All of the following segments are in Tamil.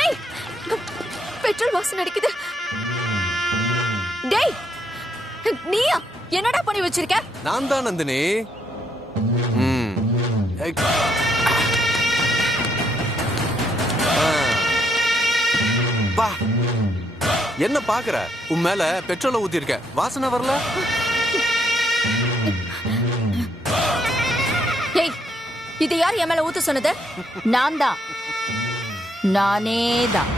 ஏய், பெட்ரோல் வாசனை அடிக்குது. டேய், நீயா என்னடா பண்ணி வச்சிருக்க? நான் தான் நந்தினி. வா, என்ன பாக்குற? உன் மேல பெட்ரோல ஊத்தி இருக்க, வாசனை வரல? ஏய், இது யார் என் மேல ஊத்த சொன்னது? நான் தான், நானே தான்.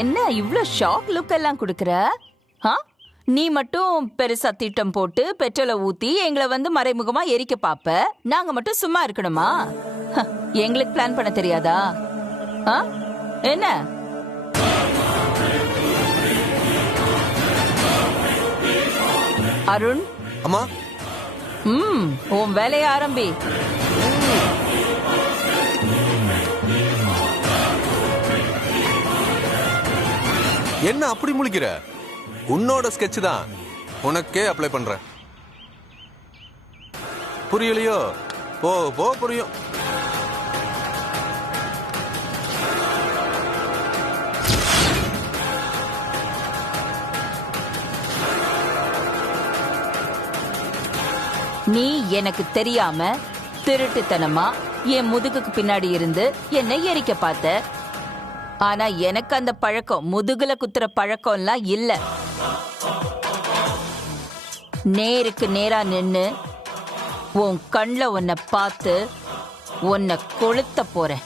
என்ன இவ்ளோ ஷாக் லுக் எல்லாம் குடுக்கற? நீ மட்டும் பெருசா திட்டம் போட்டு பெட்ரோலை ஊத்தி எங்களை வந்து மறைமுகமா எரிக்க பாப்ப, நாங்க மட்டும் சும்மா இருக்கணுமா? எங்களுக்கு பிளான் பண்ண தெரியாதா? என்ன அருண்? அம்மா, உன் வேலைய ஆரம்பி. என்ன அப்படி முழிக்கிற? உன்னோட ஸ்கெட்ச் தான், உனக்கே அப்ளை பண்றேன். புரியலையோ? போ போ, புரியும். நீ எனக்கு தெரியாம திருட்டுத்தனமா என் முதுகுக்கு பின்னாடி இருந்து என்னை எரிக்க பார்த்த. ஆனா எனக்கு அந்த பழக்கம், முதுகுல குத்துற பழக்கம்லாம் இல்ல. நேருக்கு நேரா நின்னு உன் கண்ல உன்னை பார்த்து உன்னை கொளுத்த போறேன்.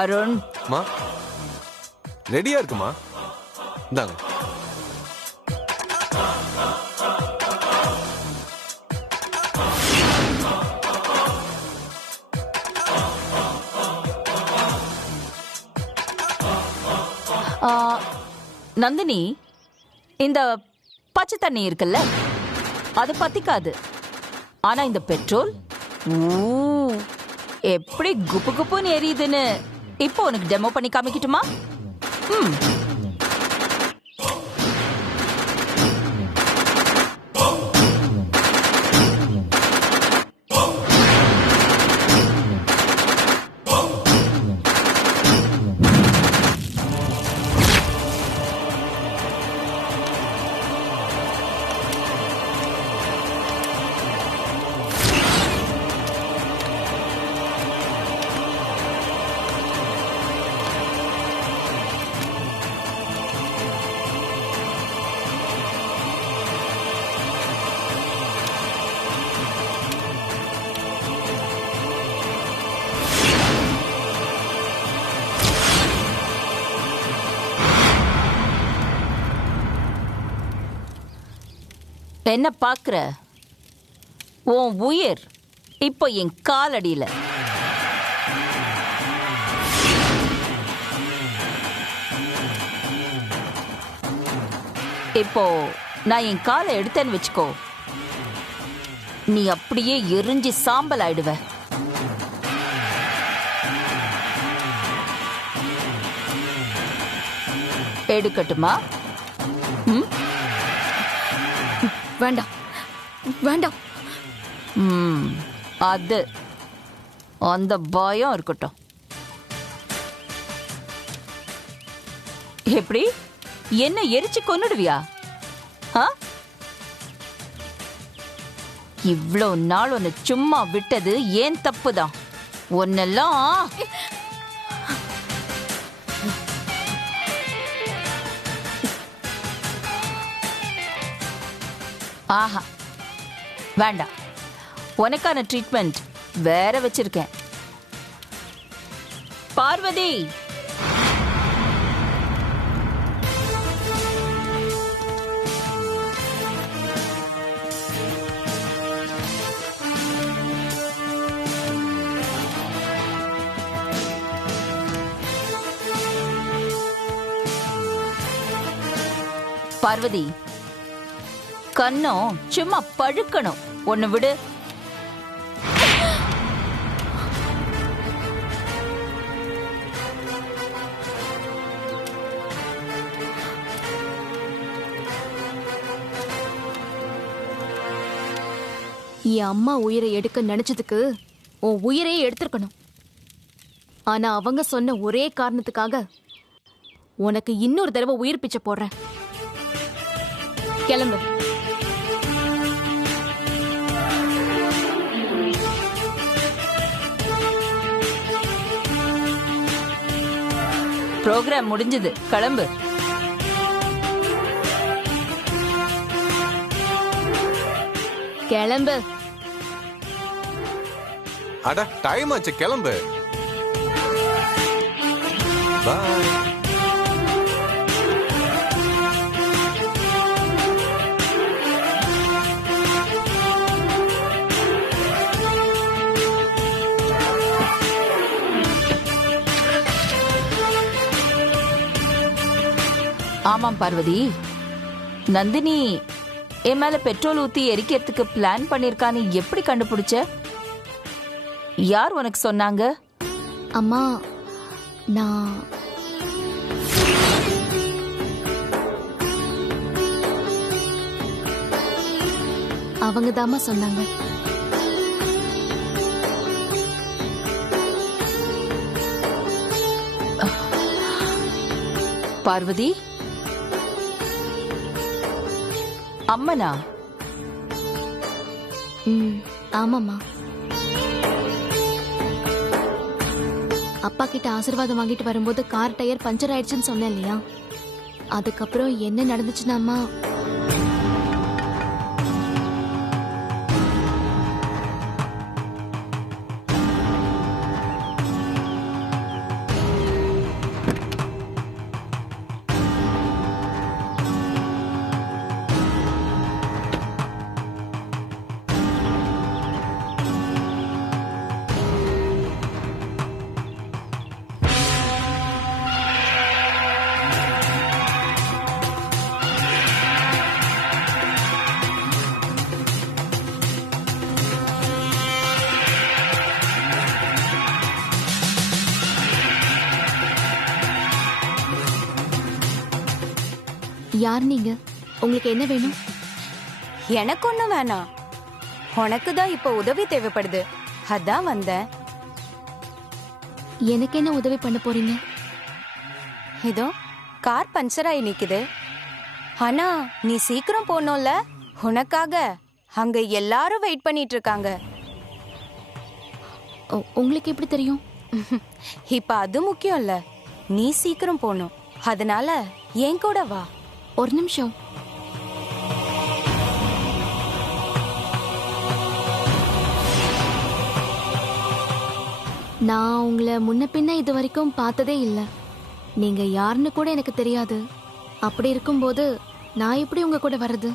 அருண், ரெடியா இருக்குமா? இந்தாங்க. நந்தினி, இந்த பச்சை தண்ணி இருக்குல்ல, அது பத்திக்காது. ஆனா இந்த பெட்ரோல் எப்படி குப்பு குப்புன்னு எரியுதுன்னு இப்போ உனக்கு டெமோ பண்ணி காமிக்கட்டுமா? என்ன பாக்குற? உன் உயிர் இப்போ என் காலடியில. இப்போ நான் என் காலை எடுத்தேன்னு வச்சுக்கோ, நீ அப்படியே எரிஞ்சு சாம்பல் ஆயிடுவ. எடுக்கட்டுமா? வேண்டாம் வேண்டாம். அது அந்த பயம் இருக்கட்டும். எப்படி என்ன எரிச்சு கொன்னுடுவியா? இவ்ளோ நாள் உன்னை சும்மா விட்டது ஏன் தப்புதான். ஒன்னெல்லாம் ஆஹா வேண்டாம். உனக்கான ட்ரீட்மெண்ட் வேற வச்சிருக்கேன். பார்வதி, பார்வதி, கன்னம் சும்மா பழுக்கணும். ஒண்ணு விடு. என் அம்மா உயிரை எடுக்க நினைச்சதுக்கு உன் உயிரையே எடுத்திருக்கணும். ஆனா அவங்க சொன்ன ஒரே காரணத்துக்காக உனக்கு இன்னொரு தடவை உயிர் பிச்சை போடுறேன். கிளம்பு. ப்ரோக்ராம் முடிஞ்சது, கிளம்பு. கிளம்பு. அட டைம் ஆச்சு, கிளம்பு. பாய். ஆமாம் பார்வதி, நந்தினி என் மேல பெட்ரோல் ஊத்தி எரிக்கிறதுக்கு பிளான் பண்ணிருக்கான்னு எப்படி கண்டுபிடிச்ச? யார் உனக்கு சொன்னாங்க? அம்மா, நான் அவங்க தாமா சொன்னாங்க. பார்வதி, அம்மனா? ஆமாம்மா. அப்பா கிட்ட ஆசீர்வாதம் வாங்கிட்டு வரும்போது கார் டயர் பஞ்சர் ஆயிடுச்சுன்னு சொன்னேன் இல்லையா? அதுக்கப்புறம் என்ன நடந்துச்சுன்னாமா, யார் நீங்க? உங்களுக்கு என்ன வேணும்? எனக்கு ஒண்ணும் வேணாம். உனக்கு தான் இப்ப உதவி தேவைப்படுது, அதான் வந்தேன். எனக்கு என்ன உதவி பண்ண போறீங்க? இதோ கார் பஞ்சர் ஆகி நிக்குது. ஆனா நீ சீக்கிரம் போனோம்ல, உனக்காக அங்க எல்லாரும் வெயிட் பண்ணிட்டு இருக்காங்க. உங்களுக்கு எப்படி தெரியும்? இப்ப அது முக்கியம் இல்ல, நீ சீக்கிரம் போகணும். அதனால என் கூட வா. ஒரு நிமிஷம். நான் உங்களை முன்ன பின்ன இது வரைக்கும் பார்த்ததே இல்லை. நீங்க யாருன்னு கூட எனக்கு தெரியாது. அப்படி இருக்கும்போது நான் எப்படி உங்க கூட வர்றது?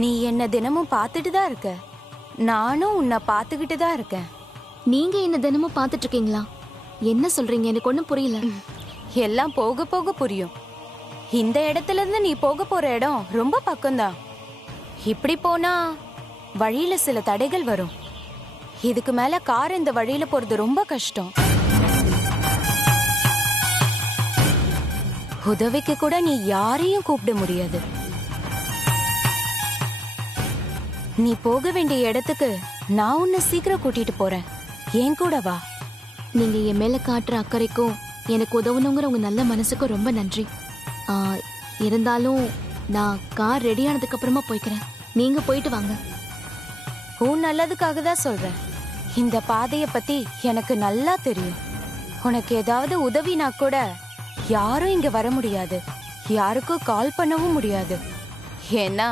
நீ என்ன தினமும் பார்த்துட்டு தான் இருக்க, நானும் உன்னை பார்த்துக்கிட்டு தான் இருக்கேன். நீங்க என்ன தினமும் பார்த்துட்டு இருக்கீங்களா? என்ன சொல்றீங்க? எனக்கு ஒன்றும் புரியல. எல்லாம் போக போக புரியும். இந்த இடத்துல இருந்து நீ போக போற இடம் ரொம்ப பக்கம்தான். இப்படி போனா வழியில சில தடைகள் வரும். இதுக்கு மேல கார் இந்த வழியில போறது ரொம்ப கஷ்டம். உதவிக்கு கூட நீ யாரையும் கூப்பிட முடியாது. நீ போக வேண்டிய இடத்துக்கு நான் உன்னை சீக்கிரம் கூட்டிட்டு போறேன். என் கூட வா. நீங்க என் மேல காட்டுற அக்கறைக்கும் எனக்கு உதவணுங்கிற உங்க நல்ல மனசுக்கும் ரொம்ப நன்றி. இருந்தாலும் நான் கார் ரெடி ஆனதுக்கு அப்புறமா போய்க்கிறேன். நீங்க போயிட்டு வாங்க. உன் நல்லதுக்காக தான் சொல்றேன். இந்த பாதைய பத்தி எனக்கு நல்லா தெரியும். உனக்கு ஏதாவது உதவினா கூட யாரும் இங்க வர முடியாது, யாருக்கும் கால் பண்ணவும் முடியாது. ஏன்னா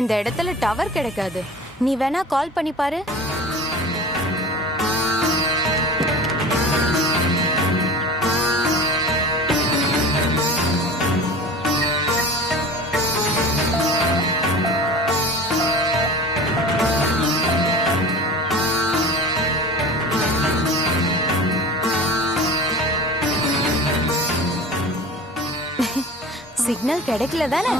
இந்த இடத்துல டவர் கிடைக்காது. நீ வேணா கால் பண்ணி பாரு. சிக்னல் கிடைக்கல தானே?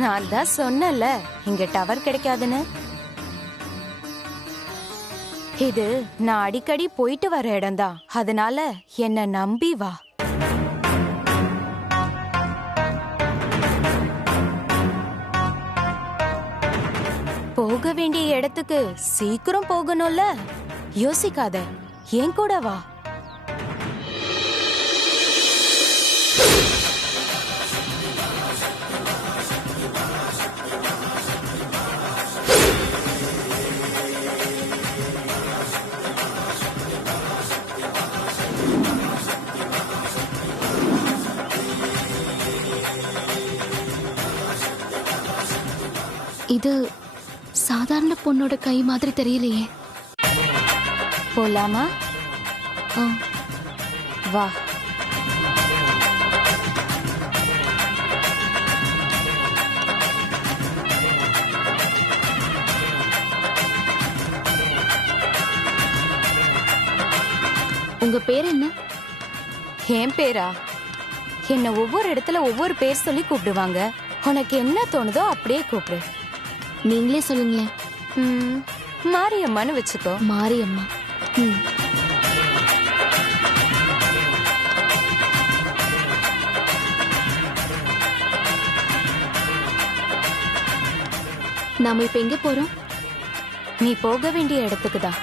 நான் தான் சொன்னல இங்க டவர் கிடைக்காதுன்னு. இது நான் அடிக்கடி போயிட்டு வர இடம்தான், அதனால என்ன நம்பி வா. போக வேண்டிய இடத்துக்கு சீக்கிரம் போகணும்ல, யோசிக்காத, என் கூட வா. இது சாதாரண பொண்ணோட கை மாதிரி தெரியலையே. போலாமா? வா. உங்க பேர் என்ன? என் பேரா? என்ன ஒவ்வொரு இடத்துல ஒவ்வொரு பேர் சொல்லி கூப்பிடுவாங்க. உனக்கு என்ன தோணுதோ அப்படியே கூப்பிடு. நீங்களே சொல்லுங்களேன். மாரியம்மான்னு வச்சுக்கோ. மாரியம்மா. நாம இப்ப எங்க போறோம்? நீ போக வேண்டிய இடத்துக்கு தான்.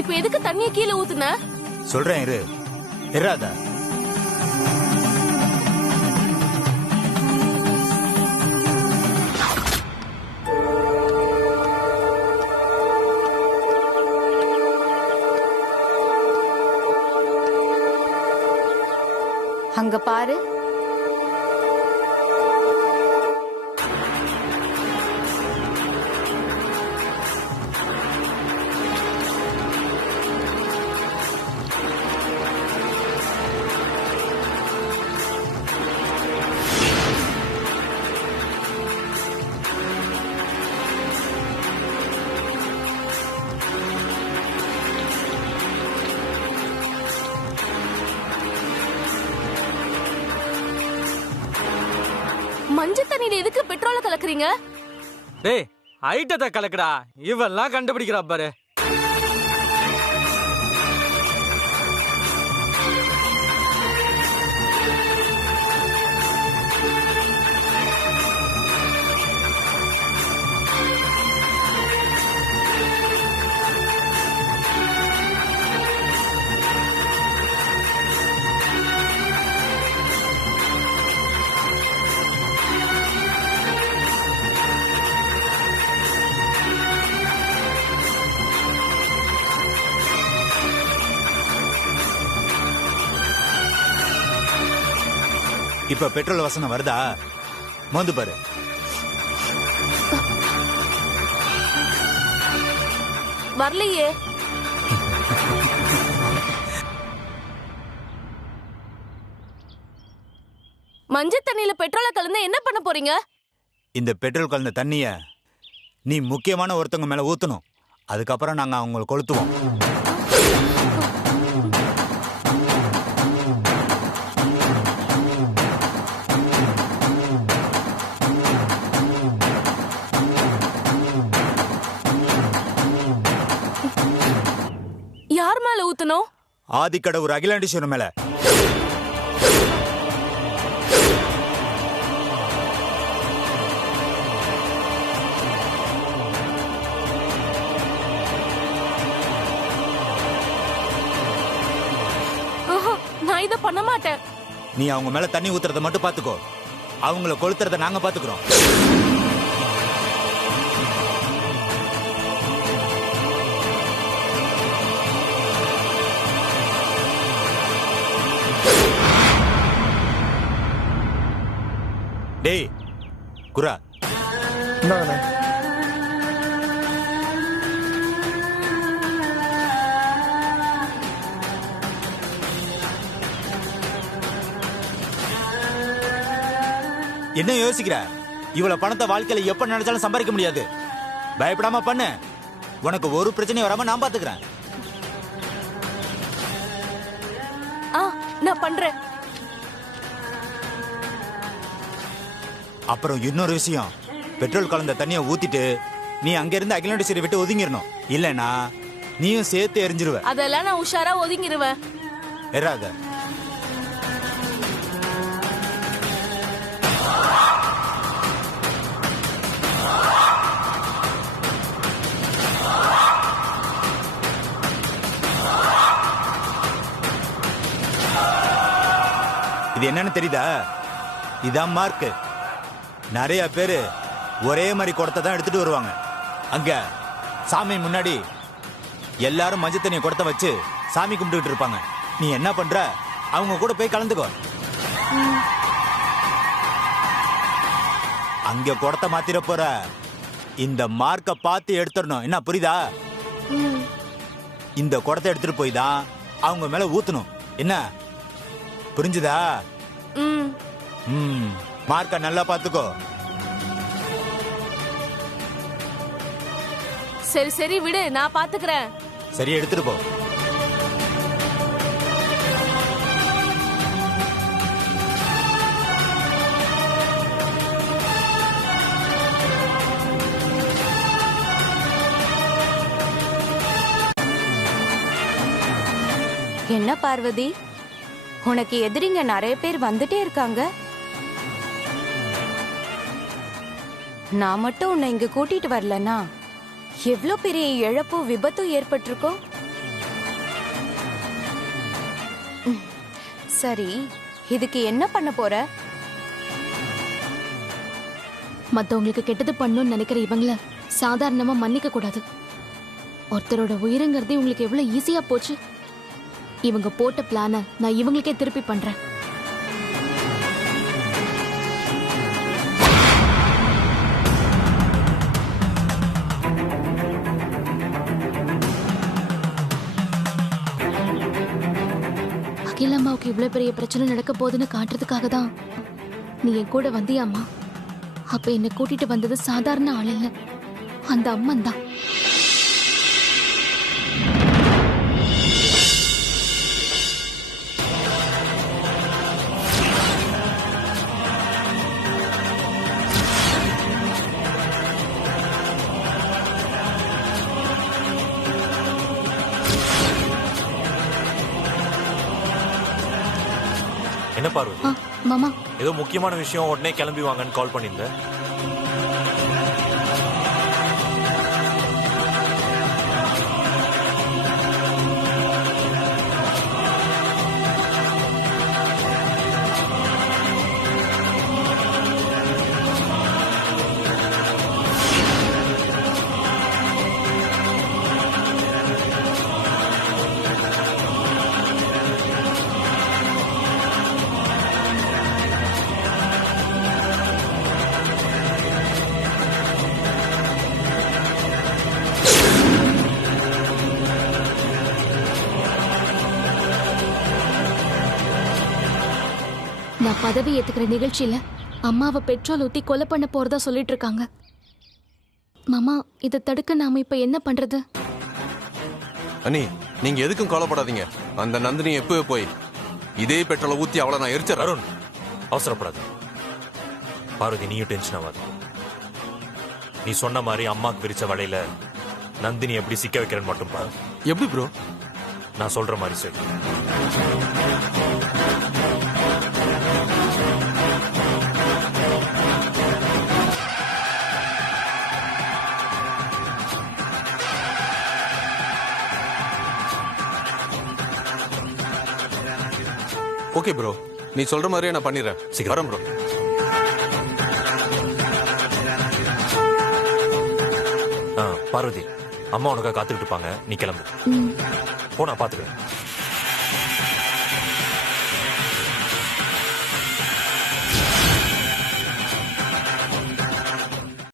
இப்ப எதுக்கு தண்ணிய கீழே ஊத்துன? சொல்றேன் இரு. இராதா அங்க பாரு. மஞ்சள் தண்ணியில எதுக்கு பெட்ரோல கலக்குறீங்க? டேய், ஐட்டத்தை கலக்குடா. இவெல்லாம் கண்டுபிடிக்கிறா பாரு. இப்ப பெட்ரோல் வாசனை வருதா? மோந்து பாரு. வரலையே. மஞ்சள் தண்ணியில பெட்ரோல கலந்து என்ன பண்ண போறீங்க? இந்த பெட்ரோல் கலந்த தண்ணிய நீ முக்கியமான ஒருத்தவங்க மேல ஊத்தணும். அதுக்கப்புறம் நாங்க அவங்களை கொளுத்துவோம். யார் மேல ஊத்தணும்? ஆதிக்கடவுர் அகிலாண்டீஸ்வரர் மேல. நான் இத பண்ண மாட்டேன். நீ அவங்க மேல தண்ணி ஊத்துறத மட்டும் பாத்துக்கோ. அவங்கள கொளுத்துறத நாங்க பாத்துக்கிறோம். குரா. இந்தாங்கண்ணே. என்ன யோசிக்கிற? இவ்வளவு பணத்தை வாழ்க்கையில எப்ப நினைச்சாலும் சம்பாதிக்க முடியாது. பயப்படாம பண்ணு. உனக்கு ஒரு பிரச்சனையும் வராம நான் பாத்துக்கிறேன். நான் பண்றேன். அப்புறம் இன்னொரு விஷயம், பெட்ரோல் கலந்த தண்ணியை ஊத்திட்டு நீ அங்க இருந்து அகிலாண்டேஸ்வரி விட்டு ஒதுங்கிடணும். இல்லனா நீயும் சேர்த்து எரிஞ்சிருவ. அதெல்லாம் நான் உஷாரா ஒதுங்கிடுவேன். எறாத. இது என்னன்னு தெரியுதா? இதான் மார்க். நிறைய பேரு ஒரே மாதிரி குடத்தை தான் எடுத்துட்டு வருவாங்க. அங்க சாமி முன்னாடி எல்லாரும் மஞ்சள் தண்ணியை குடத்தை வச்சு சாமி கும்பிட்டு இருப்பாங்க. நீ என்ன பண்ற? அவங்க கூட போய் கலந்துக்கோ. அங்க குடத்தை மாத்திர போற. இந்த மார்க்க பார்த்து எடுத்துடணும். என்ன புரியுதா? இந்த குடத்தை எடுத்துட்டு போய் தான் அவங்க மேல ஊத்தணும். என்ன புரிஞ்சுதா? மார்க்க நல்லா பாத்துக்கோ. சரி சரி விடு, நான் பாத்துக்கிறேன். சரி, எடுத்துட்டு போ. என்ன பார்வதி, உனக்கு எதிரிங்க நிறைய பேர் வந்துட்டே இருக்காங்க. நான் மட்டும் உன்னை இங்க கூட்டிட்டு வரலனா எவ்வளவு பெரிய இழப்பும் விபத்தும் ஏற்பட்டிருக்கும். சரி, இதுக்கு என்ன பண்ண போற? மத்தவங்களுக்கு கெட்டது பண்ணணும்னு நினைக்கிற இவங்கள சாதாரணமா மன்னிக்க கூடாது. ஒருத்தரோட உயிருங்கிறது உங்களுக்கு எவ்வளவு ஈஸியா போச்சு. இவங்க போட்ட பிளான நான் இவங்களுக்கே திருப்பி பண்றேன். அகிலம்மாவுக்கு இவ்வளவு பெரிய பிரச்சனை நடக்க போகுதுன்னு காட்டுறதுக்காக தான் நீ என் கூட வந்தியாம்மா? அப்ப என்னை கூட்டிட்டு வந்தது சாதாரண ஆள் இல்ல, அந்த அம்மன் தான். என்ன பார்வதி, மாமா ஏதோ முக்கியமான விஷயம், உடனே கிளம்பி வாங்கன்னு கால் பண்ணியிருந்தேன். நான் பதவி ஏத்துக்கிற நிகழ்ச்சியில அம்மாவை பெட்ரோல் ஊத்தி கொலை பண்ண போறதா சொல்லிட்டு இருக்காங்க. மாமா, இதை தடுக்க நாம இப்ப என்ன பண்றது? அண்ணி, நீங்க எதுக்கும் கவலைப்படாதீங்க. அந்த நந்தினி எப்பவே போய் இதே பெட்ரோலை ஊத்தி அவளை நான் எரிச்சறேன். அருண், அவசரப்படாது. பார்வதி, நீயும் டென்ஷன் ஆகாது. நீ சொன்ன மாதிரி அம்மாக்கு விரிச்ச வலையில நந்தினி எப்படி சிக்க வைக்கிறேன்னு மட்டும் பாரு. எப்படி ப்ரோ? நான் சொல்ற மாதிரி சரி. ஓகே ப்ரோ, நீ சொல்ற மாதிரியே நான் பண்ணிடுறேன். சீக்கிரம் வரேன் ப்ரோ. பார்வதி, அம்மா உனக்காக காத்துக்கிட்டு இருப்பாங்க. நீ கிளம்பு. போ, நான் பாத்துக்கிறேன்.